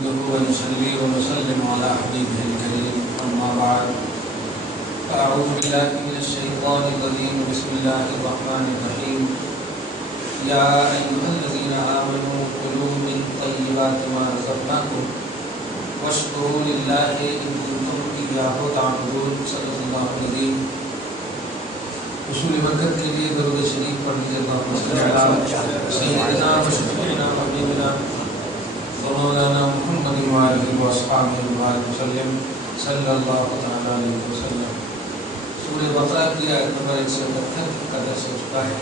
نحمده ونصلي ونسلم على حبيبه الكريم أما بعد فأعوذ بالله من الشيطان الرجيم بسم الله الرحمن الرحيم يا أيها الذين آمنوا كلوا من طيبات ما رزقناكم واشكروا لله إن كنتم إياه تعبدون صدق الله العظيم. حصول برکت کے لیے درود شریف پڑھ لیجیے. اللهم صل علی سیدنا و شفیعنا و حبیبنا مولانا محمد وآلہ وصحبہ وسلم صلی اللہ تعالی علیہ وسلم. سورہ بقرہ کی آیت نمبر 171 کا درس ہو چکا ہے.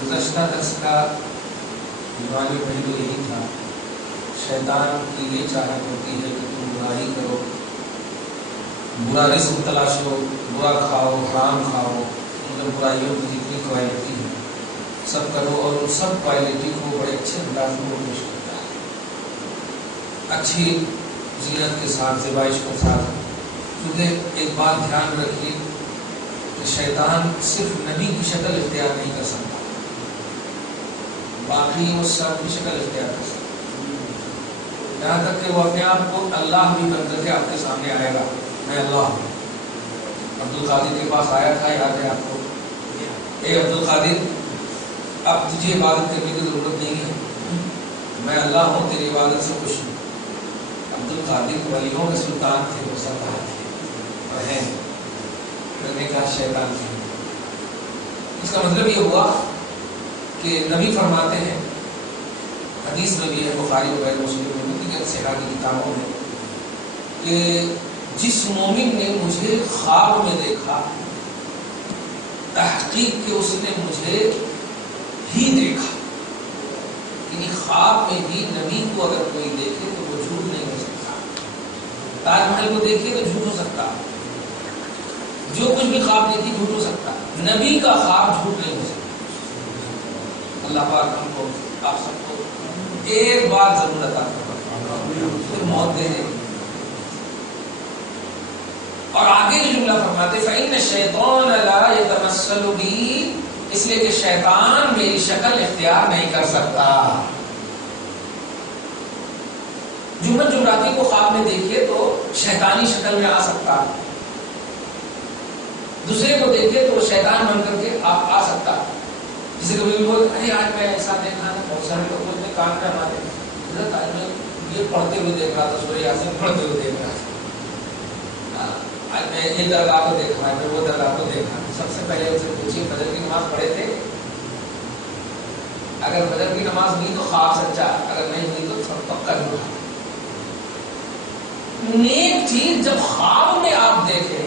گزشتہ درس کا عنوان پہلو یہی تھا، شیطان کی یہ چاہت ہوتی ہے کہ تم برائی کرو، برا رزق تلاشو، برا کھاؤ، حرام کھاؤ، مطلب برائیوں کی جتنی کوالٹی ہے سب کرو، اور ان سب کوالٹی کو بڑے اچھے انداز میں پیش کرتا ہے، اچھی زینت کے ساتھ، زیبائش کے ساتھ. کیونکہ ایک بات دھیان رکھیے کہ شیطان صرف نبی کی شکل اختیار نہیں کر سکتا، باقی وہ سب کی شکل اختیار کر سکتا، یہاں تک کہ وہ اپنے آپ کو اللہ بھی بن کر کے آپ کے سامنے آئے گا. میں اللہ ہوں. عبد القادر کے پاس آیا تھا، یاد ہے آپ کو، اے عبد القادر اب تجھے عبادت کرنے کی ضرورت نہیں ہے، میں اللہ ہوں، تیری عبادت سے خوش ہوں. عبد القادر ولیوں کے سلطان تھے، وہ سردار تھے اور ہیں، کرنے کا شیطان تھے. اس کا مطلب یہ ہوا کہ نبی فرماتے ہیں، حدیث میں بھی ہے، بخاری وغیرہ مسلم میں دیگر صحیح کی کتابوں میں، کہ جس مومن نے مجھے خواب میں دیکھا، تحقیق کہ اس نے مجھے ہی دیکھا. یعنی خواب میں بھی نبی کو اگر کوئی دیکھے تو وہ جھوٹ نہیں ہو سکتا. تاج محل کو دیکھے تو جھوٹ ہو سکتا، جو کچھ بھی خواب دیکھی جھوٹ ہو سکتا، نبی کا خواب جھوٹ نہیں ہو سکتا. اللہ پاک ہم کو، آپ سب کو ایک بار ضرور عطا فرمائے، پھر موت دے دے. اور آگے جو جملہ فرماتے فَإِنَّ الشَّيْطَانَ لَا يَتَمَثَّلُ بِي، اس لیے کہ شیطان میری شکل اختیار نہیں کر سکتا. جمعہ جمراتی کو خواب میں دیکھیے تو شیطانی شکل میں آ سکتا، دوسرے کو دیکھے تو شیطان بن کر کے آپ آ سکتا. جسے کبھی بول ارے آج میں ایسا دیکھا نا، بہت سارے لوگ میں کام کر ہمارے حضرت آج میں یہ پڑھتے ہوئے دیکھ رہا تھا، سورہ یاسین پڑھتے ہوئے دیکھ رہا تھا، آج میں یہ درگاہ کو دیکھا، میں وہ درگاہ کو دیکھا. سب سے پہلے ان سے پوچھیے فجر کی نماز پڑھے تھے؟ اگر فجر کی نماز ہوئی تو خواب سچا، اگر نہیں ہوئی تو سب پکا جھوٹا. نیک چیز جب خواب میں آپ دیکھیں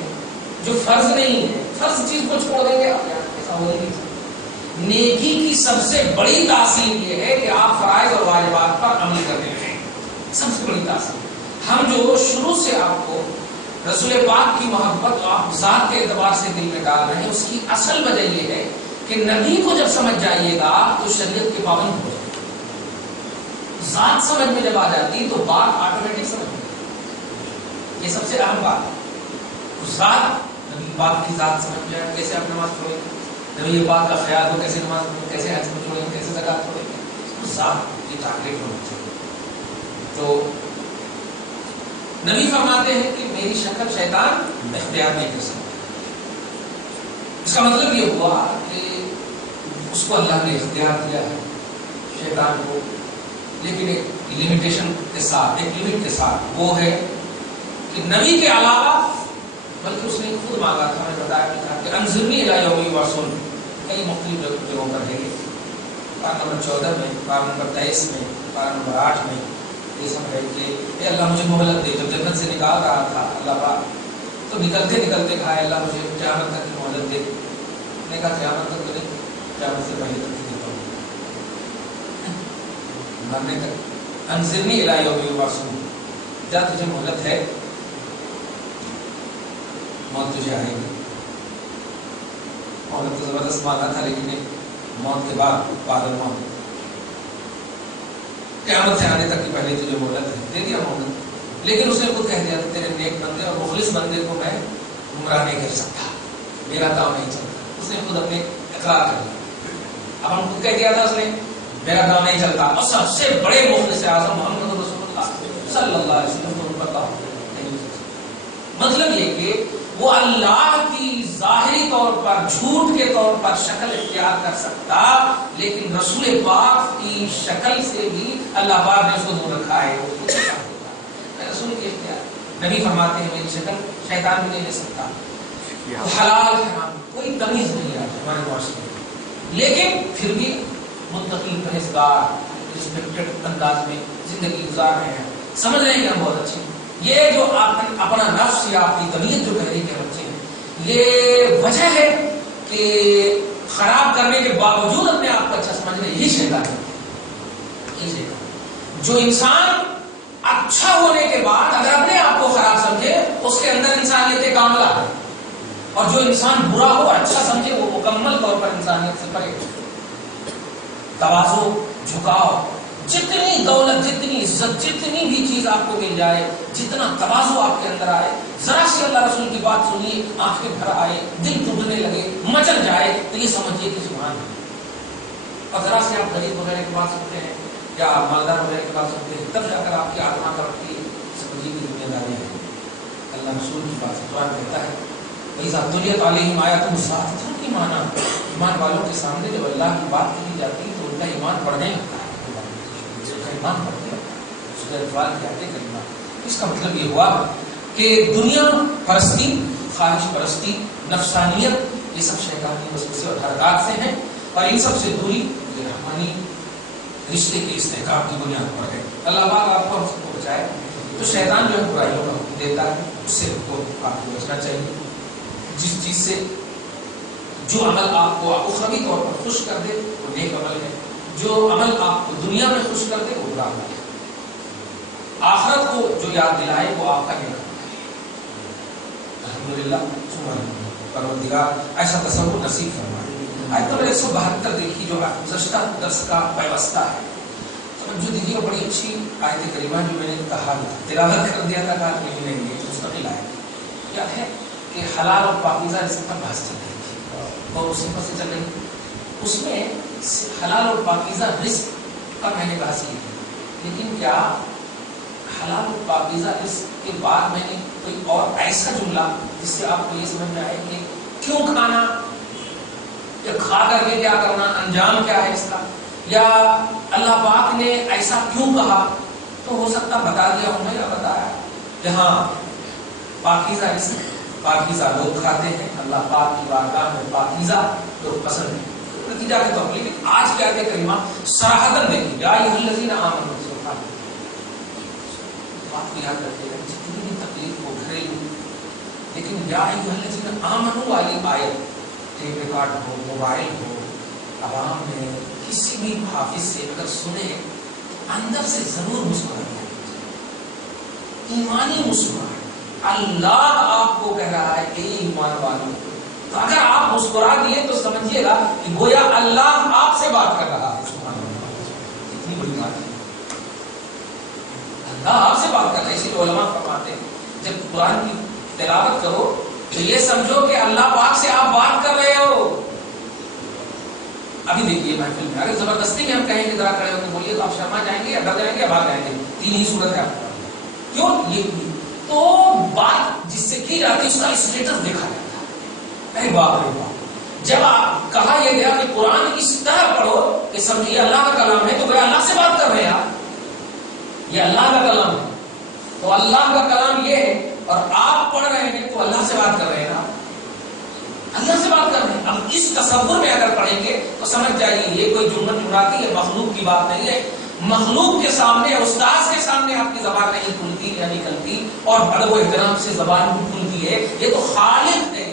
جو فرض نہیں ہے، فرض چیز کو چھوڑ دیں گے آپ، ایسا ہو نہیں سکتا. نیکی کی سب سے بڑی تاثیر یہ ہے کہ آپ فرائض اور واجبات پر عمل کرتے ہیں، سب سے بڑی تاثیر. ہم جو شروع سے آپ کو رسول پاک کی محبت آپ ذات کے اعتبار سے دل میں ڈال رہے ہیں، اس کی اصل وجہ یہ ہے کہ نبی کو جب سمجھ جائیے گا تو شریعت کے پابند ہو جائے. ذات سمجھ میں جب آ جاتی تو بات آٹومیٹک سمجھ میں، یہ سب سے اہم بات ہے. ذات، نبی پاک کی ذات سمجھ جائے، کیسے آپ نماز پڑھیں گے، نبی پاک کا خیال ہو کیسے نماز پڑھیں، کیسے حج کو چھوڑیں گے، کیسے زکات چھوڑیں گے، ذات کی تعریف ہونی چاہیے. تو نبی فرماتے ہیں کہ میری شکل شیطان اختیار نہیں کر سکتا. اس کا مطلب یہ ہوا کہ اس کو اللہ نے اختیار دیا ہے شیطان کو، لیکن ایک لمیٹیشن کے ساتھ، ایک لمٹ کے ساتھ. وہ ہے کہ نبی کے علاوہ، بلکہ اس نے خود مانگا تھا، میں بتایا بھی تھا کہ انظرنی الی یوم یبعثون، کئی مختلف جگہوں پر ہے، پارہ نمبر 14 میں، پارہ نمبر 23 میں، پارہ نمبر 8 میں. یہ سب ہے کہ اے اللہ مجھے مہلت دے. جب جنت سے نکال رہا تھا اللہ پاک تو نکلتے نکلتے کہا اے اللہ مجھے قیامت تک کی مہلت دے. نے کہا قیامت تک تو نہیں، قیامت سے پہلے تک دیتا ہوں، مرنے تک. انظرنی الی یوم یبعثون، جا تجھے مہلت ہے، موت تجھے آئے گی. مہلت تو زبردست مانا تھا، لیکن موت کے بعد بادل موت، قیامت سے آنے تک کی پہلے تجھے مہلت ہے، دے دیا مہلت. لیکن اس نے خود کہہ دیا تیرے نیک بندے اور مخلص بندے کو میں گمراہ نہیں کر سکتا، میرا داؤ نہیں چلتا. اس نے خود اپنے اقرار کر لیا. اب ہم کو کہہ دیا تھا اس نے میرا کام نہیں چلتا. اور سب سے بڑے مخلص اعظم محمد رسول اللہ صلی اللہ علیہ وسلم کو پتا نہیں. مطلب یہ کہ وہ اللہ کی ظاہری طور پر جھوٹ کے طور پر شکل اختیار کر سکتا، لیکن رسول پاک کی شکل سے بھی اللہ پاک نے اس کو دور رکھا ہے. رسول کی اختیار. نبی فرماتے ہیں میری شکل شیطان بھی نہیں لے سکتا. حلال حرام کوئی تمیز نہیں آتی ہمارے معاشرے میں، لیکن پھر بھی متقی پرہیزگار رسپیکٹڈ انداز میں زندگی گزار رہے ہیں. سمجھ رہے ہیں کہ ہم بہت اچھے ہیں. یہ جو آپ اپنا نفس یا آپ کی طبیعت جو کہہ رہی ہے بچے ہیں، یہ وجہ ہے کہ خراب کرنے کے باوجود اپنے آپ کو اچھا سمجھ رہے. یہی شیطان ہے. یہی شیطان جو انسان اچھا ہونے کے بعد اگر اپنے آپ کو خراب سمجھے، اس کے اندر انسانیت کاملہ ہے. اور جو انسان برا ہو اچھا سمجھے، وہ مکمل طور پر انسانیت سے پرے. تواضع، جھکاؤ، جتنی دولت، جتنی عزت، جتنی بھی چیز آپ کو مل جائے، جتنا تواضع آپ کے اندر آئے، ذرا سی اللہ رسول کی بات سنیے، آنکھیں بھر آئے، دل ٹوٹنے لگے، مچل جائے، تو یہ سمجھیے کہ سبحان ہے. اور ذرا سے آپ غریب وغیرہ کی بات سنتے ہیں یا مالدار وغیرہ کی بات سنتے ہیں، تب جا کر آپ کی آتما کرتی ہے. سمجھیے کی ذمہ داری ہے. اللہ رسول کی بات سے قرآن کہتا ہے وَإِذَا تُلِيَتْ عَلَيْهِمْ آيَاتُهُ زَادَتْهُمْ ایمانا. ایمان والوں کے سامنے جب اللہ کی بات کہی جاتی ہے تو ان کا ایمان بڑھنے لگتا ہے. ان کا ایمان بڑھنے لگتا ہے. سورہ انفال کی آیتیں کریمہ. اس کا مطلب یہ ہوا کہ دنیا پرستی، خواہش پرستی، نفسانیت، یہ سب شیطانی وسوسے اور حرکات سے ہیں، اور ان سب سے دوری یہ رحمانی رشتے کے استحکام کی بنیاد پر ہے. اللہ پاک آپ کو سب کو بچائے. تو شیطان جو ہے برائیوں کا حکم دیتا ہے، اس سے آپ کو بچنا چاہیے. جس چیز سے جو عمل آپ کو اخروی طور پر خوش کر دے وہ نیک عمل ہے، جو عمل آپ کو دنیا میں خوش کر دے وہ برا عمل ہے. آخرت کو جو یاد دلائے وہ آپ کا نیک عمل ہے. الحمدللہ پروردگار ایسا تصور نصیب فرمائے. آیت نمبر 172 دیکھیے جو گزشتہ درس کا پیوستہ ہے. جو دیکھیے بڑی اچھی آیت کریمہ جو میں نے کہا تلاوت کر دیا تھا، کہا نہیں مستقل آیت کیا ہے کہ حلال اور پاکیزہ رزق پر بحث چل رہی تھی اور اسی پر سے چل رہی تھی. اس میں حلال اور پاکیزہ رزق پر میں نے بحث کی تھی، لیکن کیا حلال اور پاکیزہ رزق کے بعد میں نے کوئی اور ایسا جملہ جس سے آپ کو یہ سمجھ میں آئے کہ کیوں کھانا، یا کھا کر کے کیا کرنا، انجام کیا ہے اس کا، یا اللہ پاک نے ایسا کیوں کہا، تو ہو سکتا بتا دیا ہوں یا بتایا. یہاں پاکیزہ رزق پاکیزہ لوگ کھاتے ہیں، اللہ پاک کی بارگاہ میں پاکیزہ لوگ پسند ہیں. نتیجہ کے طور پر لیکن آج کیا کہ کریمہ صراحتاً دیکھیے یا ایھا الذین آمنوا بات کو یاد رکھیے گا. جتنی بھی تکلیف ہو گھریلو، لیکن یا ایھا الذین آمنوا والی آیت ٹیپ ریکارڈ ہو، موبائل ہو، عوام میں کسی بھی حافظ سے اگر سنے اندر سے ضرور مسکرانا، ایمانی مسکراہٹ. اللہ آپ کو کہہ رہا ہے کہ ایمان والوں، تو اگر آپ مسکرا دیے تو سمجھیے گا کہ گویا اللہ آپ سے بات کر رہا ہے. سبحان اللہ، اتنی بڑی بات ہے. اللہ آپ سے بات کر رہا ہے. اسی لیے علماء فرماتے ہیں جب قرآن کی تلاوت کرو تو یہ سمجھو کہ اللہ پاک سے آپ بات کر رہے ہو. ابھی دیکھیے محفل میں اگر زبردستی میں ہم کہیں کہ ذرا کھڑے ہو کے بولیے تو آپ شرما جائیں گے یا ڈر جائیں گے یا بھاگ جائیں گے. تین ہی صورت ہے آپ کا. کیوں؟ یہ تو بات جس سے کی جاتی ہے اس کا اسٹیٹس دیکھا جاتا ہے. ارے باپ رے باپ. جب آپ کہا یہ گیا کہ قرآن اس طرح پڑھو کہ سمجھیے اللہ کا کلام ہے، تو وہ اللہ سے بات کر رہے ہیں آپ. یہ اللہ کا کلام ہے تو اللہ کا کلام یہ ہے، اور آپ پڑھ رہے ہیں تو اللہ سے بات کر رہے ہیں نا، اللہ سے بات کر رہے ہیں. اب اس تصور میں اگر پڑھیں گے تو سمجھ جائیے یہ کوئی جملہ جملاتی ہے، مخلوق کی بات نہیں ہے. مخلوق کے سامنے، استاذ کے سامنے آپ کی زبان نہیں کھلتی یا نکلتی، اور ادب و احترام سے زبان بھی کھلتی ہے. یہ تو خالق ہے،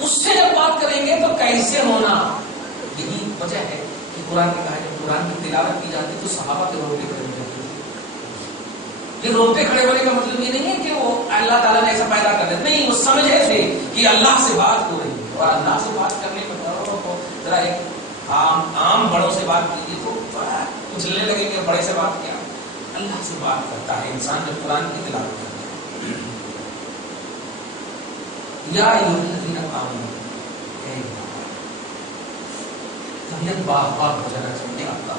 اس سے جب بات کریں گے تو کیسے ہونا. یہی وجہ ہے کہ قرآن نے کہا جب قرآن کی تلاوت کی جاتی تو صحابہ کے روٹے کھڑے ہوتے تھے. یہ روٹے کھڑے ہونے کا مطلب یہ نہیں ہے کہ وہ اللہ تعالیٰ نے ایسا پیدا کر دیا، نہیں، وہ سمجھے تھے کہ اللہ سے بات ہو رہی ہے. اور اللہ سے بات کرنے کو ذرا ایک عام بڑوں سے بات کیجیے تو اچھلنے لگے کہ بڑے سے بات کیا. اللہ سے بات کرتا ہے انسان جب قرآن کی تلاوت کرتا ہے. یا ایھا الذین آمنوا، طبیعت باغ باغ ہو جانا چاہیے آپ کا،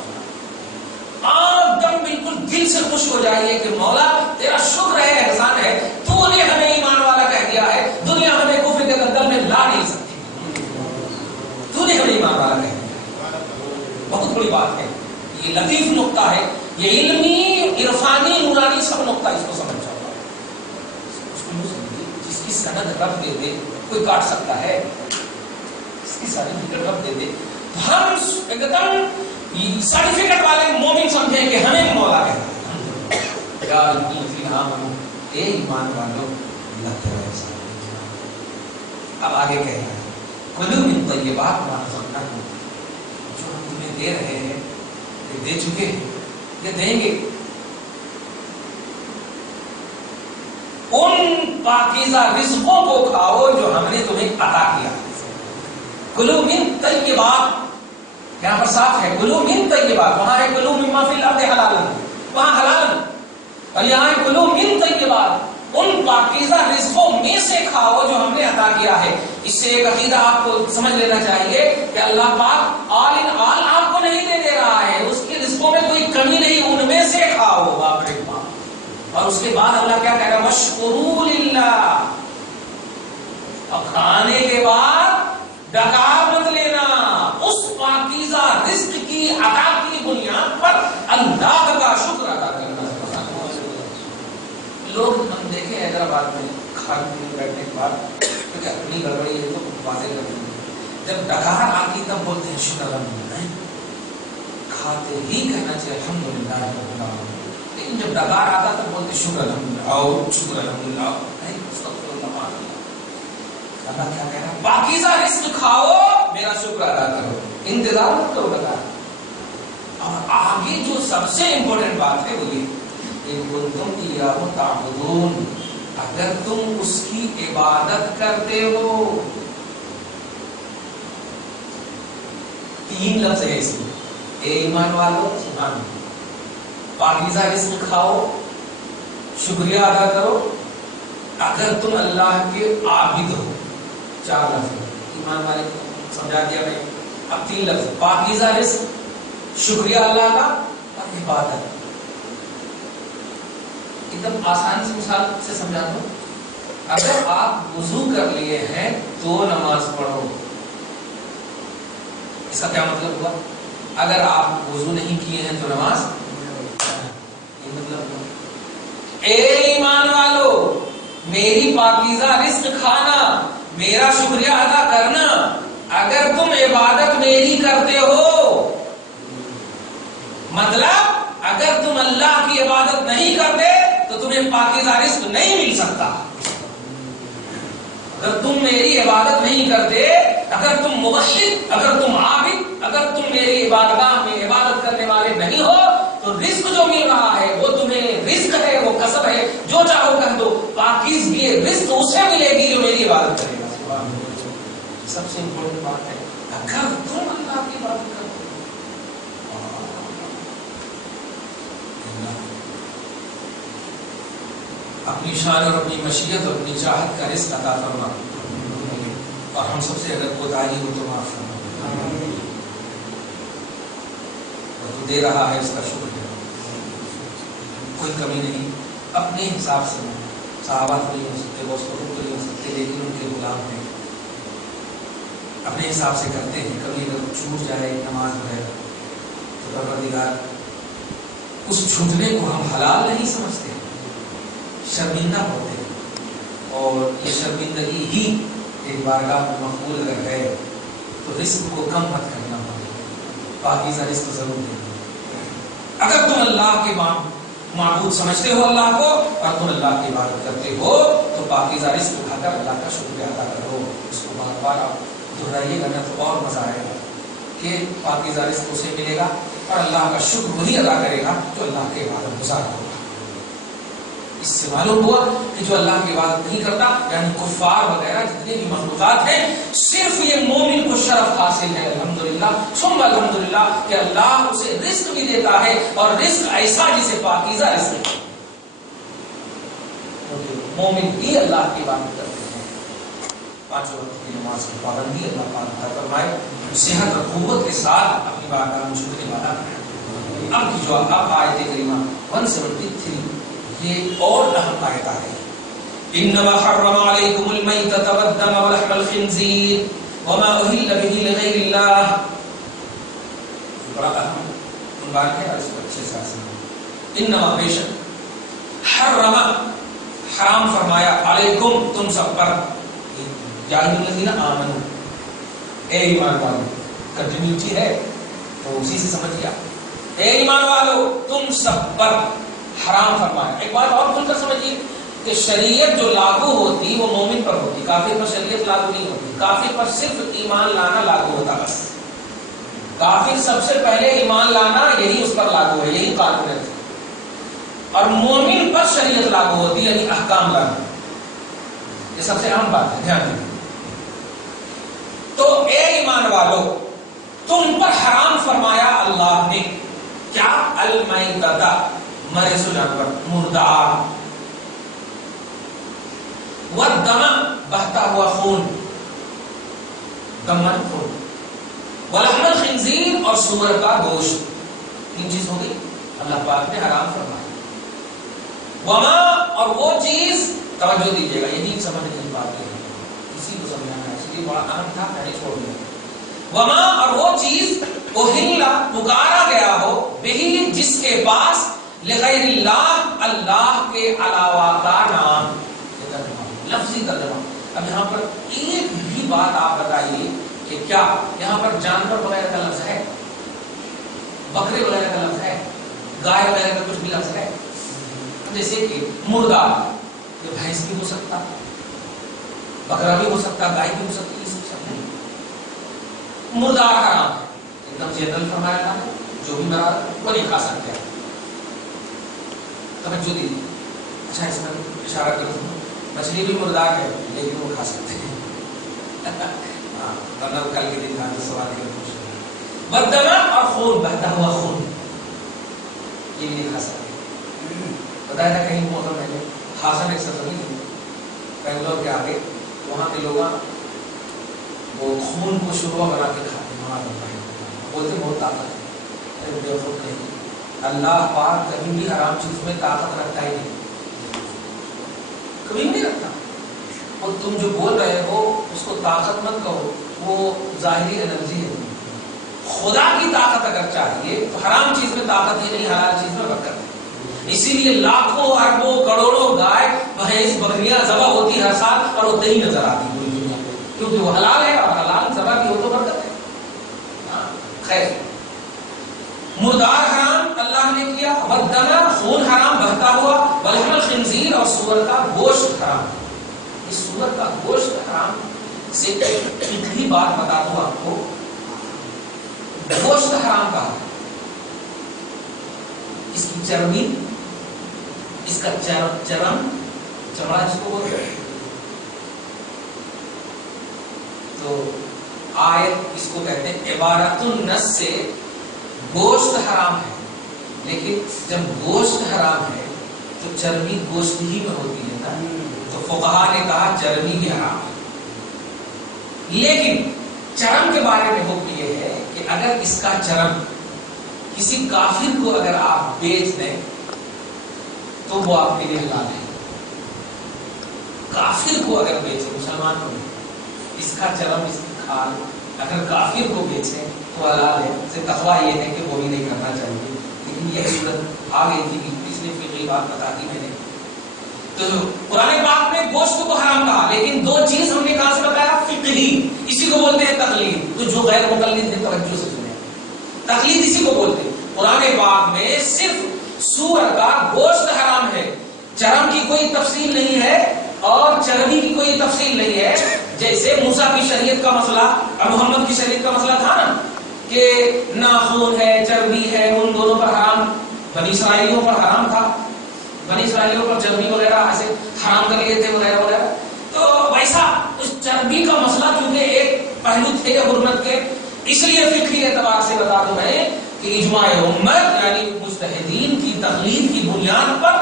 آپ دم بالکل دل سے خوش ہو جائیے کہ مولا تیرا شکر ہے، احسان ہے، تو نے ہمیں ایمان والا کہہ دیا ہے، دنیا ہمیں کفر کے دلدل میں لا نہیں سکتی، تو نے ہمیں ایمان والا کہہ دیا ہے، بہت بڑی بات ہے، یہ لطیف نقطہ ہے، یہ علمی عرفانی نورانی سب نقطہ اس کو سمجھ جاؤ، جس کی سند رب دے دے کوئی کاٹ سکتا ہے، اس کی سرٹیفکیٹ رب دے دے، ہم ایک دم سرٹیفکیٹ والے مومن سمجھیں کہ ہمیں مولا کہتا ہے، یا اے ایمان والو اللہ تیرا احسان، اب آگے کہہ رہا ہے کلوا من طیبات ما رزقناکم، جو ہم تمہیں دے رہے ہیں یہ دے چکے ہیں، یہ دیں گے، ان پاکیزہ رزقوں کو کھاؤ جو ہم نے تمہیں عطا کیا، کلوا من طیبات، یہاں پر صاف ہے کلوا من طیبات، وہاں ہے کلوا مما فی الارض حلالا، وہاں حلال، اور یہاں ہے کلوا من طیبات، ان پاکیزہ رزقوں میں سے کھاؤ جو ہم نے عطا کیا ہے۔ اس سے ایک عقیدہ آپ کو سمجھ لینا چاہیے کہ اللہ پاک آل ان آل آپ کو نہیں دے رہا ہے، اس کے رزقوں میں کوئی کمی نہیں، ان میں سے کھاؤ، باپ رے باپ۔ اور اس کے بعد اللہ کیا کہہ رہا ہے واشکروا للہ، اور کھانے کے بعد ڈکار مت لینا، اس پاکیزہ رزق کی عطا کی بنیاد پر اللہ کا شکر ادا کرنا۔ لوگ ہم دیکھیں حیدرآباد میں کھانے پینے بیٹھنے کے بعد کیونکہ اپنی گڑبڑی ہے تو واضح کرتے ہیں، جب ڈکار آتی تب بولتے ہیں شکر الحمدللہ، کھاتے ہی کہنا چاہیے الحمدللہ رب العالمین، لیکن جب ڈکار آتا تب بولتے شکر الحمدللہ، آؤ شکر الحمدللہ، اللہ کیا کہہ رہا ہے پاکیزہ رزق کھاؤ میرا شکر ادا کرو، انتظار مت کرو ڈکار۔ اور آگے جو سب سے امپورٹنٹ بات ہے وہ یہ تم ایاہ تعبدون، اگر تم اس کی عبادت کرتے ہو، تین لفظ ہے اس میں، اے ایمان والو سبحان، پاکیزہ رزق کھاؤ، شکریہ ادا کرو، اگر تم اللہ کے عابد ہو، چار لفظ ایمان والے سمجھا دیا میں، اب تین لفظ پاکیزہ رزق، شکریہ اللہ کا اور عبادت۔ ایک دم آسان سی مثال سے سمجھا دوں، اگر آپ وضو کر لیے ہیں تو نماز پڑھو، اس کا کیا مطلب ہوا؟ اگر آپ وضو نہیں کیے ہیں تو نماز یہ مطلب ہوا۔ اے ایمان والو میری پاکیزہ رزق کھانا، میرا شکریہ ادا کرنا، اگر تم عبادت میری کرتے ہو، مطلب اگر تم اللہ کی عبادت نہیں کرتے تو تمہیں پاکیزہ رزق نہیں مل سکتا۔ اگر تم میری عبادت نہیں کرتے، اگر تم موحد، اگر تم عابد، اگر تم میری عبادگاہ میں عبادت کرنے والے نہیں ہو تو رزق جو مل رہا ہے وہ تمہیں رزق ہے، وہ کسب ہے، جو چاہو کہہ دو، پاکیزگی رزق اسے ملے گی جو میری عبادت کرے گا۔ سب سے امپورٹنٹ بات ہے اگر تم اللہ کی عبادت کرتے اپنی شان اور اپنی مشیت اور اپنی چاہت کا رزق عطا فرما، اور ہم سب سے اگر کوتاہی ہو تو معاف فرما، اور تو دے رہا ہے اس کا شکر ہے، کوئی کمی نہیں، اپنے حساب سے صحابہ تو نہیں ہو سکتے، وہ تو نہیں ہو سکتے، لیکن ان کے غلام ہیں، اپنے حساب سے کرتے ہیں، کبھی اگر چھوٹ جائے نماز وغیرہ تو پروردگار اس چھوٹنے کو ہم حلال نہیں سمجھتے، شرمندہ ہوتے ہیں، اور یہ شرمندگی ہی ایک بارگاہ میں مقبول اگر ہے تو رزق کو کم مت کرنا پڑے، پاکیزہ رزق ضرور دیں۔ اگر تم اللہ کے معبود سمجھتے ہو اللہ کو اور تم اللہ کی عبادت کرتے ہو تو پاکیزہ رزق کھا کر اللہ کا شکریہ ادا کرو، اس کو بار بار آپ دہرائیے گا نا تو اور مزہ آئے گا کہ پاکیزہ رزق اسے ملے گا اور اللہ کا شکر وہی ادا کرے گا جو اللہ کے عبادت گزار ہوگا۔ اس سے معلوم ہوا کہ جو اللہ کی عبادت نہیں کرتا یعنی کفار وغیرہ جتنے بھی مخلوقات ہیں، صرف یہ مومن کو شرف حاصل ہے الحمدللہ ثم الحمدللہ کہ اللہ اسے رزق بھی دیتا ہے، اور رزق ایسا جسے پاکیزہ رزق ہے، مومن ہی اللہ کی عبادت کرتے ہیں۔ 5 وقت کی نماز کی پابندی اللہ پاک فرمائے، صحت اور قوت کے ساتھ اپنی بارگاہ میں شکر ادا کریں۔ اب کی جو اب آیت کریمہ 173 یہ اور اہم آیت ہے۔ انما حرم علیکم المیتۃ والدم ولحم الخنزیر وما اہل به لغیر اللہ، بڑا اہم عنوان ہے اور اس کو اچھے سے سمجھیں۔ انما بیشک حرم حرام فرمایا علیکم تم سب پر، یا الذین آمنوا اے ایمان والو، کنٹینیوٹی ہے تو اسی سے سمجھ گیا، اے ایمان والو تم سب پر حرام فرمایا۔ ایک بات اور کھل کر سمجھیے کہ شریعت جو لاگو ہوتی وہ مومن پر ہوتی، کافر پر شریعت لاگو نہیں ہوتی۔ کافر پر صرف ایمان لانا لاگو ہوتا، بس کافر سب سے پہلے ایمان لانا یہی اس پر لاگو ہے، یہی قانون ہے، اور مومن پر شریعت لاگو ہوتی یعنی احکام لانا۔ یہ سب سے اہم بات ہے، دھیان دیں۔ تو اے ایمان والو تم پر حرام فرمایا اللہ نے کیا؟ المیتۃ مرے سو جانور، مردار، والدم بہتا ہوا خون، دم خون، ولحم الخنزیر اور سور کا گوشت، تین چیز ہو گئی اللہ پاک نے حرام فرمایا۔ وما اور وہ چیز، توجہ دیجیے گا یہی سمجھنے کی بات ہے، اسی کو سمجھانا ہے، اس لیے بڑا اہم تھا، میں نے چھوڑ دیا۔ وما اور وہ چیز اہل پکارا گیا ہو بہی جس کے پاس لغیر اللہ اللہ کے علاوہ کا نام، لفظی ترجمہ۔ اب یہاں پر ایک بھی بات آپ بتائیے کہ کیا یہاں پر جانور وغیرہ کا لفظ ہے، بکرے وغیرہ کا لفظ ہے، گائے وغیرہ کا کچھ بھی لفظ ہے؟ جیسے کہ مردار، یہ بھینس بھی ہو سکتا، بکرا بھی ہو سکتا، گائے بھی ہو سکتی، یہ سب نہیں۔ مردار حرام ہے، ایک دم جنرل فرمایا تھا، جو بھی مرا وہ نہیں کھا سکتے۔ توجہ دیجیے، اچھا اس میں اشارہ کروں، مچھلی بھی مردار ہے لیکن وہ کھا سکتے ہیں، مطلب کل کے دن کھانے سوال کے بددم اور خون، بہتا ہوا خون، یہ بھی نہیں کھا سکتے۔ بتایا تھا کہیں موقع میں نے ہاسن ایک سرزمین تھی بنگلور کے آگے، وہاں کے لوگ وہ خون کو شوربہ بنا کے کھاتے، بولتے بہت طاقت ہے۔ بیوقوف کہیں اللہ پاک کہیں بھی حرام چیز میں طاقت رکھتا ہی نہیں، کبھی نہیں رکھتا۔ اور تم جو بول رہے ہو اس کو طاقت مت کہو، وہ ظاہری انرجی ہے۔ خدا کی طاقت اگر چاہیے تو حرام چیز میں طاقت ہی نہیں، حلال چیز میں برکت ہے۔ اسی لیے لاکھوں اربوں کروڑوں گائے بھینس بکریاں ذبح ہوتی ہر سال اور اتنے ہی نظر آتی پوری دنیا کو، کیونکہ وہ حلال ہے، اور حلال ذبح بھی ہو تو برکت ہے۔ خیر، مردار حرام اللہ نے کیا، والدم خون حرام بہتا ہوا، ولحم الخنزیر اور سور کا گوشت حرام۔ اس سور کا گوشت حرام سے ایک ہی بات بتا دوں آپ کو، گوشت حرام کہا، اس کی چربی، اس کا چرم، چمڑا جس کو بولتے ہیں، تو آیت اس کو کہتے ہیں عبارت النص سے گوشت حرام ہے، لیکن جب گوشت حرام ہے تو چربی گوشت ہی میں ہوتی ہے نا، تو فقہا نے کہا چربی بھی حرام ہے۔ لیکن چرم کے بارے میں حکم یہ ہے کہ اگر اس کا چرم کسی کافر کو اگر آپ بیچ دیں تو وہ آپ کے لیے حلال ہے۔ کافر کو اگر بیچے، مسلمان کو نہیں، اس کا چرم، اس کی کھال اگر کافر کو بیچے تو حلال ہے۔ سے تقویٰ یہ ہے کہ وہ بھی نہیں کرنا چاہیے، لیکن یہ صورت آ گئی تھی، اس لیے فقہی بات بتا دی میں نے۔ تو قرآن پاک نے گوشت کو حرام کہا، لیکن دو چیز ہم نے کہاں سے بتایا؟ فقہی، اسی کو بولتے ہیں تقلید۔ تو جو غیر مقلد ہے توجہ سے سنیں، تقلید اسی کو بولتے ہیں۔ قرآن پاک میں صرف سور کا گوشت حرام ہے، چرم کی کوئی تفصیل نہیں ہے اور چربی کی کوئی تفصیل نہیں ہے۔ جیسے موسیٰ کی شریعت کا مسئلہ اور محمد کی شریعت کا مسئلہ تھا نا کہ ناخون ہے، چربی ہے، ان دونوں پر حرام، بنی اسرائیلیوں پر حرام تھا، بنی اسرائیلیوں پر چربی وغیرہ ایسے حرام کر لیے تھے وغیرہ وغیرہ۔ تو ویسا اس چربی کا مسئلہ کیونکہ ایک پہلو تھے حرمت کے، اس لیے فقہی اعتبار سے بتا دوں میں کہ اجماع امت یعنی مجتہدین کی تقلید کی بنیاد پر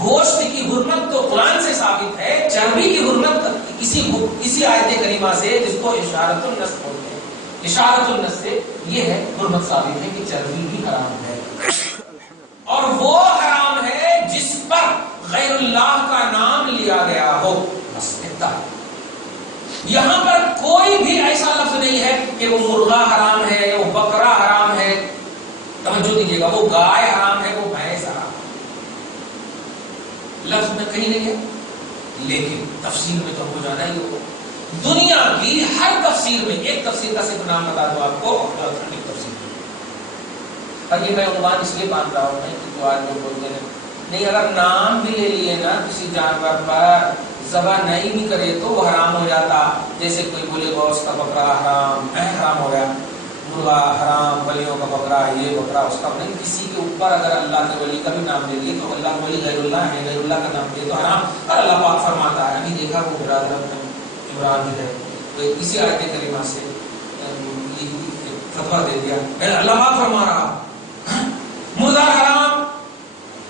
گوشت کی حرمت تو قرآن سے ثابت ہے، چربی کی حرمت اسی آیت کریمہ سے، جس کو اشارۃ النص بولتے ہیں، اشارۃ النص سے یہ ہے حرمت ثابت ہے کہ چربی بھی حرام ہے، اور وہ حرام ہے جس پر غیر اللہ کا نام لیا گیا ہو، بس اتنا۔ یہاں پر کوئی بھی ایسا لفظ نہیں ہے کہ وہ مرغا حرام ہے یا وہ بکرا حرام ہے، توجہ دیجیے گا، وہ گائے حرام ہے، وہ بھینس حرام ہے، لفظ میں کہیں نہیں ہے، لیکن تفسیر میں تو ہم کو جانا ہی ہوگا۔ دنیا کی ہر تفسیر میں، ایک تفسیر کا صرف نام بتا دوں آپ کو، تفسیر، اور یہ میں عنوان اس لیے باندھ رہا ہوں کہ جو آج لوگ بولتے ہیں نہیں، اگر نام بھی لے لیے نا کسی جانور پر، ذبح نہیں بھی کرے تو وہ حرام ہو جاتا، جیسے کوئی بولے گوشت کا بکرا حرام، حرام ہو گیا، مرغا حرام، ولیوں کا بکرا، یہ بکرا اس کا نہیں، کسی کے اوپر اگر اللہ کے ولی کا بھی نام لے لیے تو اللہ ولی غیر اللہ ہے، غیر اللہ کا نام لے تو حرام، اور اللہ پاک فرماتا ہے، ابھی دیکھا وہ برادر عمران جو ہے وہ اسی آیت کریمہ سے فتویٰ دے دیا، اللہ پاک فرما رہا مردار حرام،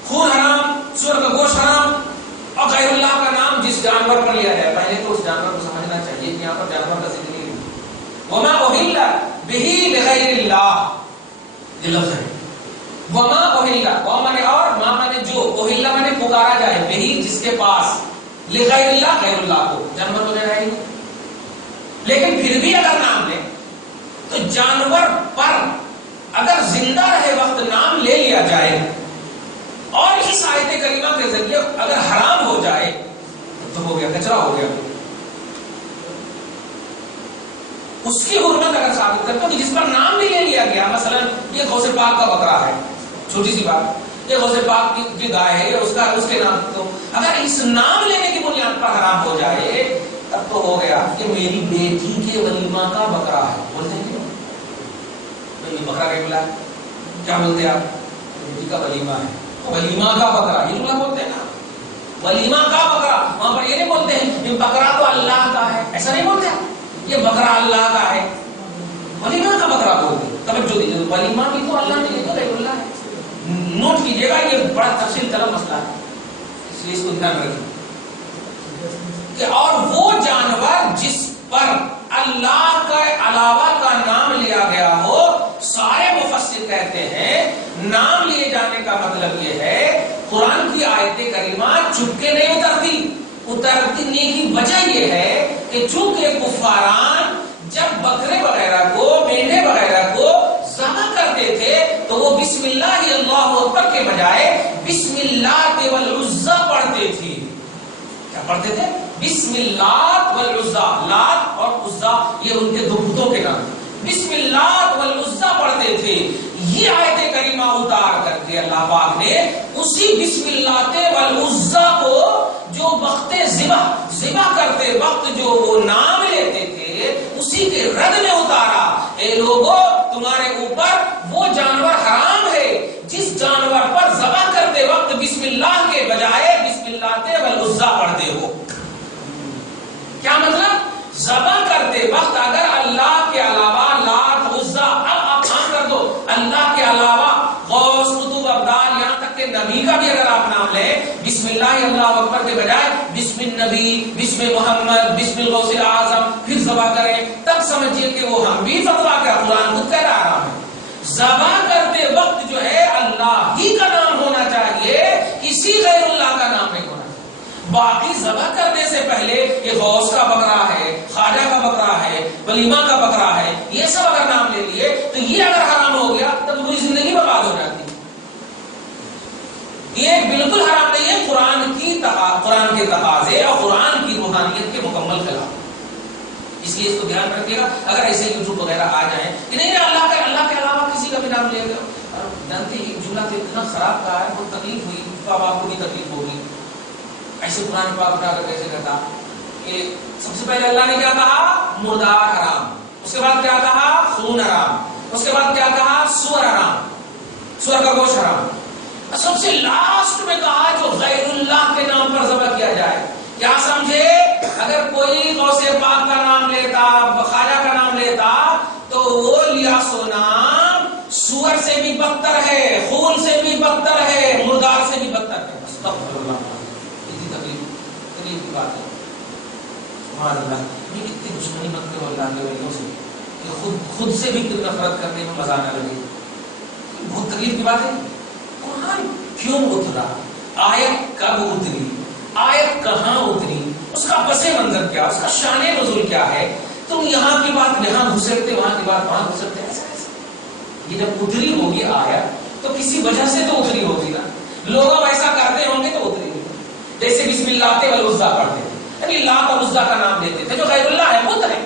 خون حرام، سور کا گوشت حرام، اور غیر اللہ کا نام جس جانور پر لیا ہے، پہلے تو اس جانور کو سمجھنا چاہیے کہ یہاں پر جانور کا ذکر نہیں ہے، وما اہل بہ لغیر اللہ، یہ لفظ ہے، وما اہل، وہ مانے اور، ما مانے جو، اہل مانے پکارا جائے، بہ جس کے پاس، لغیر اللہ غیر اللہ کو، جانور تو نہیں ہے، لیکن پھر بھی اگر نام لے تو جانور پر اگر زندہ رہے وقت نام لے لیا جائے اور اس آیت کریمہ کے ذریعے اگر حرام ہو جائے تو ہو گیا، کچرا ہو گیا، اس کی حرمت اگر ثابت کرتے کہ جس پر نام بھی لے لیا گیا، مثلا یہ غوث پاک کا بکرا ہے، چھوٹی سی بات، یہ غوث پاک کی گائے ہے، اس کے نام، تو اگر اس نام لینے کی بنیاد پر حرام ہو جائے تب تو ہو گیا کہ میری بیٹی کے ولیمہ کا بکرا ہے، بولتے ہیں یہ بکرا کے ملا، کیا بولتے ہیں آپ، بیٹی کا ولیمہ ہے، ولیمہ کا بکرا، یہ جملہ بولتے ہیں نا، ولیمہ کا بکرا، وہاں پر یہ نہیں بولتے ہیں یہ بکرا تو اللہ کا ہے، ایسا نہیں بولتے ہیں، یہ بکرا اللہ کا ہے، ولیمہ کا بکرا بولتے ہیں، توجہ دیجیے، ولیمہ بھی تو اللہ نے، یہ تو غیر اللہ ہے، نوٹ کیجیے گا، یہ بڑا تفصیل طلب مسئلہ ہے، اس لیے اس کو دھیان رکھیے کہ اور وہ جانور جس پر اللہ کے علاوہ کا نام لیا گیا ہو، سارے مفسر کہتے ہیں نام لیے جانے کا مطلب یہ ہے، قرآن کی آیت کریمہ چپکے نہیں اترنے کی وجہ یہ ہے کہ چونکہ کفاران جب بکرے وغیرہ کو، مینڈے وغیرہ کو ذبح کرتے تھے تو وہ بسم اللہ اللہ اکبر کے بجائے بسم اللہ والعزى پڑھتے تھے، کیا پڑھتے تھے؟ بسم اللہ والعزى، لات اور عزا یہ ان کے دو بتوں کے نام، بسم اللہ والعزى پڑھتے تھے۔ یہ آیت کریمہ اتار کر کے اللہ پاک نے اسی بسم اللہ والعزى کو جو وقت ذبح کرتے وقت جو وہ نام لیتے تھے اسی کے رد میں اتارا، اے لوگوں تمہارے اوپر وہ جانور حرام ہے جس جانور پر ذبح کرتے وقت بسم اللہ کے بجائے بسم اللہ والعزى پڑھتے ہو۔ کیا مطلب؟ ذبح کرتے وقت اگر اللہ کے علاوہ لات، عزى، اب آپ کام کر دو، اللہ کے علاوہ غوث، قطب، ابدال، یہاں تک کہ نبی کا بھی اگر آپ نام لیں بسم اللہ اللہ اکبر کے بجائے بسم النبی، بسم محمد، بسم الغوث الاعظم پھر ذبح کریں، تب سمجھیے کہ وہ ہم بھی فتویٰ کا قرآن خود کہہ رہا ہے، ذبح کرتے وقت جو ہے اللہ ہی کا نام ہونا چاہیے، کسی غیر اللہ کا نام نہیں ہونا چاہیے۔ باقی ذبح کرنے سے پہلے یہ غوث کا بکرا ہے، خواجہ کا بکرا ہے، ولیمہ کا بکرا ہے، یہ سب اگر نام لے لیے تو یہ اگر حرام ہو گیا تب پوری زندگی برباد ہو جاتی۔ یہ بالکل حرام نہیں ہے، قرآن کے تقاضے اور قرآن کی روحانیت کے مکمل خلاف، اس لیے اس کو دھیان رکھیے گا۔ اگر ایسے یوٹیوب وغیرہ آ جائیں کہ نہیں اللہ کے علاوہ کسی کا بھی نام لے گا، اور جانتے ہی جملہ تو اتنا خراب کہا ہے، بہت تکلیف ہوئی، آپ کو بھی تکلیف ہوگی، ایسے قرآن پاک اٹھا کر کیسے کہتا کہ سب سے پہلے اللہ نے کیا کہا؟ مردار حرام، اس کے بعد کیا کہا؟ خون حرام، اس کے بعد کیا کہا؟ سور حرام، سور کا گوشت حرام، سب سے لاسٹ میں کہا جو غیر اللہ کے نام پر ذبح کیا جائے۔ کیا سمجھے؟ اگر کوئی غوث پاک کا نام لیتا، خواجہ کا نام لیتا تو وہ لیا سو نام سور سے بھی بدتر ہے، خون سے بھی بدتر ہے، مردار سے بھی بدتر ہے۔ استغفر اللہ، اتنی تکلیف کی بات ہے۔ اللہ یہ کتنی دشمنی بنتے ہو اللہ کے ولیوں سے کہ خود سے بھی نفرت کرنے میں مزہ نہ لگے. بہت تکلیف کی بات ہے. قرآن کیوں اترا, آیت کب اتری, آیت کہاں اتری, اس کا پس منظر کیا, اس کا شان نزول کیا ہے. تم یہاں کی بات یہاں گھسیٹتے, وہاں کی بات وہاں گھسیٹتے, ایسا ایسا. یہ جب اتری ہوگی آیت تو کسی وجہ سے تو اتری ہوگی نا. لوگ ایسا کرتے ہوں گے تو اتری ہوگی. جیسے بسم اللہ والعزیٰ پڑھتے تھے, یعنی لات اور عزیٰ کا نام لیتے تھے جو غیر اللہ ہے, بت ہے.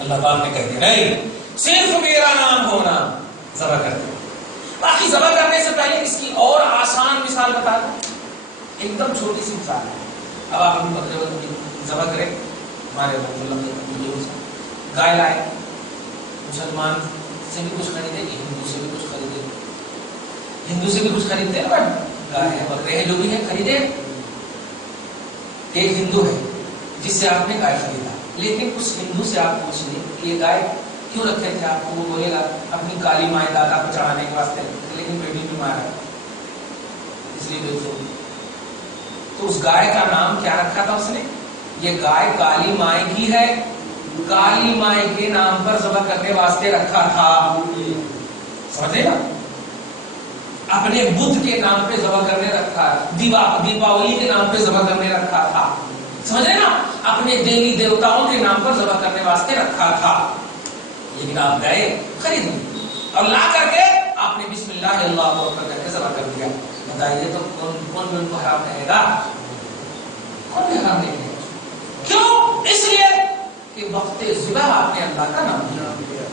اللہ پاک نے کہہ دیا نہیں, صرف میرا نام ہونا ذبح کرتے. باقی ذبح کرنے سے پہلے اس کی اور آسان مثال بتا دیں, ایک دم چھوٹی سی مثال ہے. اب آپ اپنی بکرے ذبح کریں, ہمارے گائے لائے, مسلمان سے بھی کچھ خریدے کہ ہندو سے بھی کچھ خریدے, ہندو سے بھی کچھ خریدتے ہیں نا, گائے ہے بکرے ہیں جو بھی ہے خریدے. ایک ہندو ہے جس سے آپ نے گائے خریدا, لیکن اس ہندو سے آپ پوچھ لیں کہ یہ گائے کیوں رکھے تھے آپ کو, وہ بولے گا اپنی کالی مائیں دادا کو چڑھانے کے واسطے, لیکن بیٹی بیمار ہے اس لیے بیچ ہوگی. تو اس گائے کا نام کیا رکھا تھا اس نے, یہ گائے کالی مائیں کی ہے, کالی مائیں کے نام پر ذبح کرنے واسطے رکھا تھا. سمجھے نا, اپنے بدھ کے نام پہ ذبح کرنے رکھا, دیپاولی کے نام پہ ذبح کرنے رکھا تھا. سمجھے نا, اپنے دیوی دیوتاؤں کے نام پر ذبح کرنے واسطے رکھا تھا. لیکن آپ گئے خرید اور لا کر کے آپ نے بسم اللہ اللہ اکبر کر کے ذبح کر دیا. بتائیے تو کون ان کو حرام کہے گا, کون بھی حرام نہیں کہے گا. کیوں, اس لیے کہ وقت ذبح آپ نے اللہ کا نام لیا.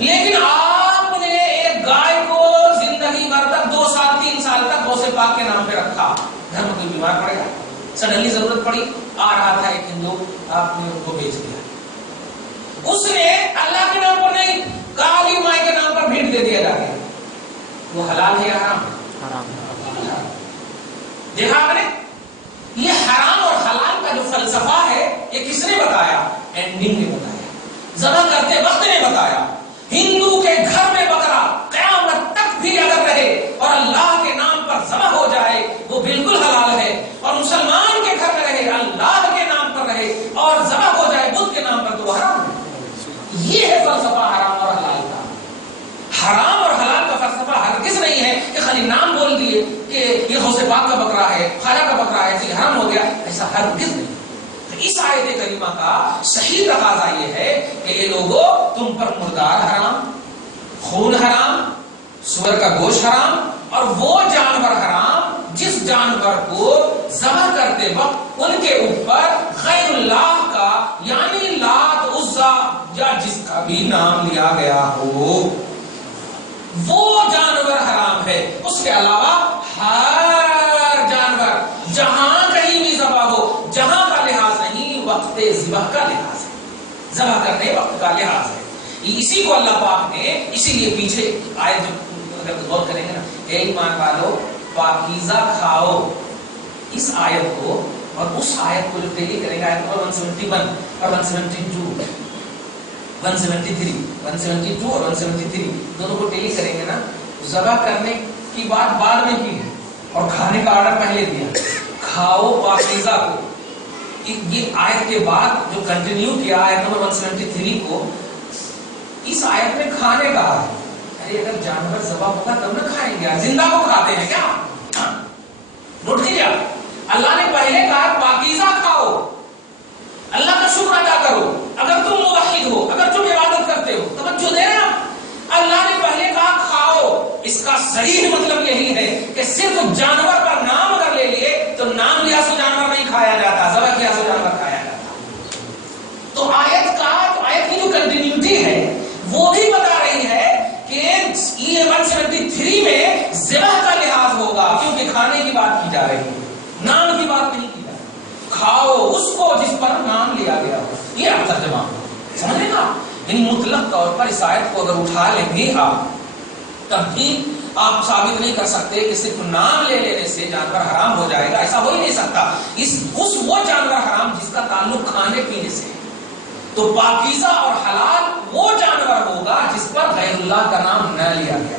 لیکن آپ نے ایک گائے کو زندگی بھر تک 2 سال 3 سال تک غوث پاک کے نام پہ رکھا. گھر میں کوئی بیمار پڑے گا, سڈنلی ضرورت پڑی, آ رہا تھا ایک ہندو, آپ نے ان کو بیچ دیا. اس نے اللہ کے نام پر نہیں, کالی مائی کے نام پر بھیٹ دے دیا جا کے. وہ حلال ہے یا حرام؟ حرام. دیکھا آپ نے, یہ حرام اور حلال کا جو فلسفہ ہے یہ کس نے بتایا؟ اینڈنگ نے بتایا, ذبح کرتے وقت نے بتایا. ہندو کے گھر میں بکرا قیامت تک بھی اگر رہے اور اللہ کے نام پر ذبح ہو جائے وہ بالکل حلال ہے, اور مسلمان کے گھر میں رہے اللہ کے نام پر رہے اور ذبح ہو جائے بدھ کے نام پر تو وہ حرام ہے. یہ ہے فلسفہ حرام اور حلال کا. حرام اور حلال کا فلسفہ ہرگز نہیں ہے کہ خالی نام بول دیے کہ یہ غوث پاک کا بکرا ہے, خواجہ کا بکرا ہے, یہ حرام ہو گیا, ایسا ہرگز نہیں. اس آیت کریمہ کا صحیح تقاضا یہ ہے کہ اے لوگو, تم پر مردار حرام, خون حرام, سور کا گوشت حرام, اور وہ جانور حرام جس جانور کو ذبح کرتے وقت ان کے اوپر غیر اللہ کا یعنی لات عزا یا جس کا بھی نام لیا گیا ہو, وہ جانور حرام ہے. اس کے علاوہ ہر جانور جہاں کہیں بھی ذبح ہو, جہاں کا لحاظ نہیں, وقت ذبح کا لحاظ ہے, ذبح کرنے وقت کا لحاظ ہے. اسی کو اللہ پاک نے اسی لیے پیچھے آیت جو اگر غور کریں گے نا, اے ایمان والو پاکیزہ کھاؤ, اس آیت کو اور اس آیت کو جو ٹیلی کریں گے, آیت نمبر 171 اور 172 172 اور 173 دونوں کو ٹیلی کریں گے نا, ذبح کرنے کی بات بعد میں کی اور کھانے کا آرڈر پہلے دیا. کھاؤ پاکیزہ کو, یہ آیت کے بعد جو کنٹینیو کیا آیت نمبر 173 کو, اس آیت میں کھانے کا ہے. ارے اگر جانور ذبح ہوگا تب نہ کھائیں گے, زندہ کو کھاتے ہیں کیا؟ نوٹ کیجیے, اللہ نے پہلے کہا پاکیزہ کھاؤ, اللہ کا شکر ادا کرو. اگر تم موحد ہو, اگر تم عبادت کرتے ہو, توجہ دے رہے ہیں, اللہ نے پہلے کہا کھاؤ. اس کا صحیح مطلب یہی ہے کہ صرف جانور کا نام اگر لے لیے تو نام لیا سو جانور نہیں کھایا جاتا, ذبح کیا سو جانور کھایا جاتا. تو آیت کی جو کنٹینیوٹی ہے وہ بھی بتا رہی ہے کہ یہ 173 میں ذبح کا لحاظ ہوگا, کیونکہ کھانے کی بات کی جا رہی ہے, نام کی بات نہیں کی جا رہی. کھاؤ اس کو جس پر نام لیا گیا ہو, یہ آپ ترجمہ سمجھے نا. یعنی مطلق طور پر اس آیت کو اگر اٹھا لیں گے آپ, تب بھی آپ ثابت نہیں کر سکتے کہ صرف نام لے لینے سے جانور حرام ہو جائے گا, ایسا ہو ہی نہیں سکتا. وہ جانور حرام جس کا تعلق کھانے پینے سے. تو پاکیزہ اور حلال وہ جانور ہوگا جس پر غیر اللہ کا نام نہ لیا گیا,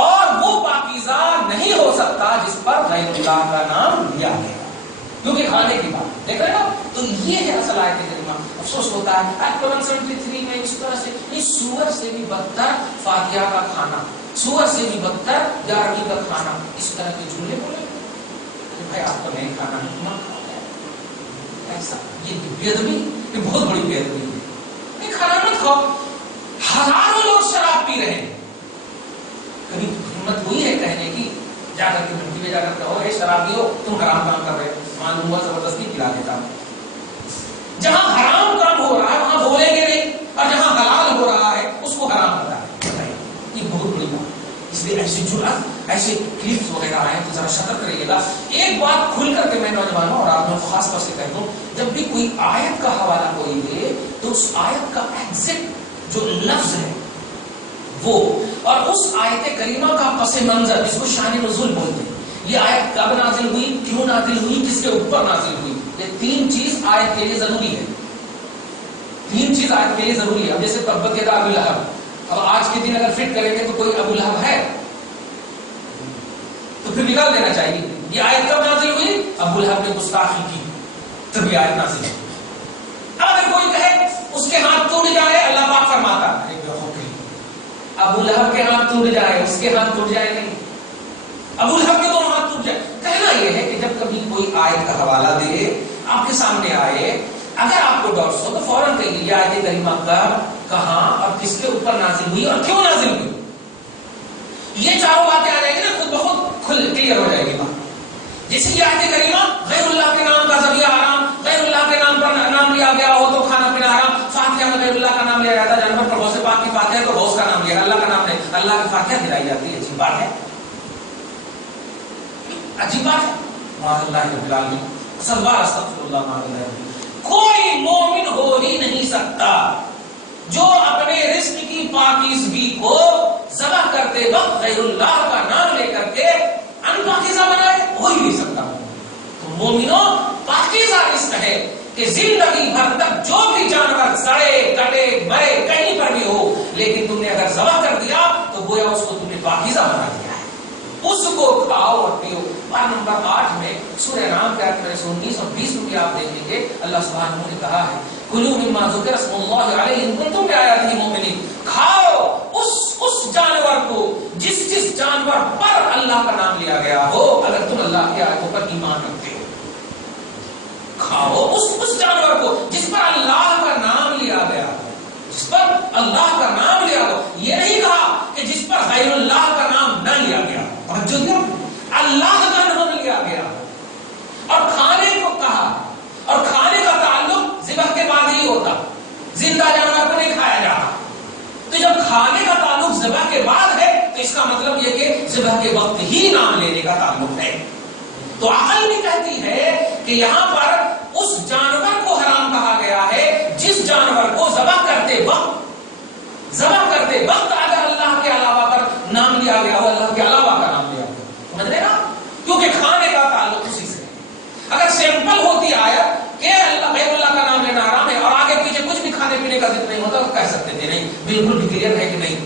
اور وہ پاکیزہ نہیں ہو سکتا جس پر غیر اللہ کا نام لیا گیا. کیونکہ کھانے کی بات دیکھ رہے ہو. تو یہ ہے اصل آیت کریمہ. افسوس ہوتا ہے آیت 173 میں اس طرح سے یہ سور سے بھی بدتر فاتحہ کا کھانا، سور سے بھی بدتر 11ویں کا کھانا، اس طرح کے جملے بولے کہ بھائی آپ کو نہیں کھانا ہے تمہیں کھانا. ایسا یہ بے ادبی، یہ بہت بڑی بے ادبی ہے. نہیں کھانا مت کھاؤ. ہزاروں لوگ شراب پی رہے ہیں، کبھی ہمت ہوئی ہے کہنے کی جا کر کے منڈی میں جا کر کہو اے شرابی ہو تم حرام کام کر رہے ہو، معلوم ہوا زبردستی پلا دیتا. جہاں حرام کام ہو رہا ہے وہاں بولیں گے نہیں، اور جہاں حلال ہو رہا ہے اس کو حرام بتا ہے. یہ بہت بڑی بات. اس لیے ایسے جرأت، ایسے کلپس وغیرہ آئے تو ذرا شکر کریے گا. ایک بات کھل کر کے میں نوجوانوں اور آپ میں خاص طور سے کہہ دوں، جب بھی کوئی آیت کا حوالہ کوئی دے تو اس آیت کا ایگزیکٹ جو لفظ ہے وہ، اور اس آیت کریمہ کا پس منظر، جس کو شان نزول بولتے ہیں. یہ آیت کب نازل ہوئی، کیوں نازل ہوئی، کس کے اوپر نازل ہوئی، یہ تین چیز آیت کے لیے ضروری ہے. تین چیز آیت کے لیے ضروری ہے. اب جیسے تبت یدا ابی لہب، اب آج کے دن اگر فٹ کریں گے تو کوئی ابو لہب ہے تو پھر نکال دینا چاہیے. یہ آیت کب نازل ہوئی، ابو لہب نے گستاخی کی تب یہ آیت نازل ہوئی. اب اگر کوئی کہے اس کے ہاتھ ٹوٹ جائے، اللہ پاک فرماتا ہے ابو لہب کے ہاتھ ٹوٹ جائے اس کے ہاتھ ٹوٹ جائے نہیں، ابو لہب کے دونوں ہاتھ ٹوٹ جائے. کہنا یہ ہے کہ جب کبھی کوئی آیت کا حوالہ دے آپ کے سامنے آئے، اگر آپ کو ڈاؤٹس ہو تو فوراً کہیے یہ آیت کریمہ کب، کہاں اور کس کے اوپر نازل ہوئی اور کیوں نازل ہوئی. یہ چاروں باتیں آ جائیں گی نا خود بخود کلیئر ہو جائے گی بات. جیسے کہ آیت کریمہ غیر اللہ کے نام کا ذبیحہ حرام، غیر اللہ کے نام پر نام لیا گیا ہو تو کھانا پینا حرام. فاتحہ میں غیر اللہ کا نام لیا جاتا ہے، جانور پر غوث پاک کی فاتحہ تو غوث کا نام لیا، اللہ کا نام نہیں، اللہ کی فاتحہ دلائی جاتی ہے. عجیب بات ہے، عجیب بات ہے. معاذ اللہ رب العالمین، صلی اللہ استغفر اللہ معاذ اللہ. کوئی مومن ہو ہی نہیں سکتا جو اپنے رزق کی پاکیزگی کو ذبح کرتے وقت غیر اللہ کا نام لے کر کے پاکیزہ بنائے، ہو ہی نہیں سکتا. تو مومنوں پاکیزہ رزق ہے کہ زندگی بھر تک جو بھی جانور سڑے کٹے مرے کہیں پر بھی ہو، لیکن تم نے اگر ذبح کر دیا تو گویا اس کو تم نے پاکیزہ بنا دیا ہے، اس کو کھاؤ اور پیو. بار نمبر 8 میں سورہ نام کے آیت نمبر 19 اور 20 میں آپ دیکھیں گے اللہ سبحانہ نے کہا ہے کلوا مما ذکر اسم اللہ علیہ ان کنتم بآیاتہ مؤمنین. کھاؤ اس جانور کو جس جانور پر اللہ کا نام لیا گیا ہو، اگر تم اللہ کی آیتوں پر ایمان رکھتے ہو. کھاؤ اس جانور کو جس پر اللہ کا نام لیا گیا ہو، جس پر اللہ کا نام لیا ہو. یہ نہیں کہا کہ جس پر غیر اللہ کا نام نہ لیا گیا ہو، توجہ دیا، اللہ کا نام لیا گیا اور کھانے کو کہا. اور کھانے کا تعلق ذبح کے بعد ہی ہوتا، زندہ جانور کو نہیں کھایا جاتا. تو جب کھانے کا تعلق ذبح کے بعد ہے تو اس کا مطلب یہ کہ ذبح کے وقت ہی نام لینے کا تعلق ہے. تو عقل بھی کہتی ہے کہ یہاں پر اس جانور کو حرام کہا گیا ہے جس جانور کو ذبح کرتے وقت اگر اللہ کے علاوہ پر نام لیا گیا ہو، اللہ کے علاوہ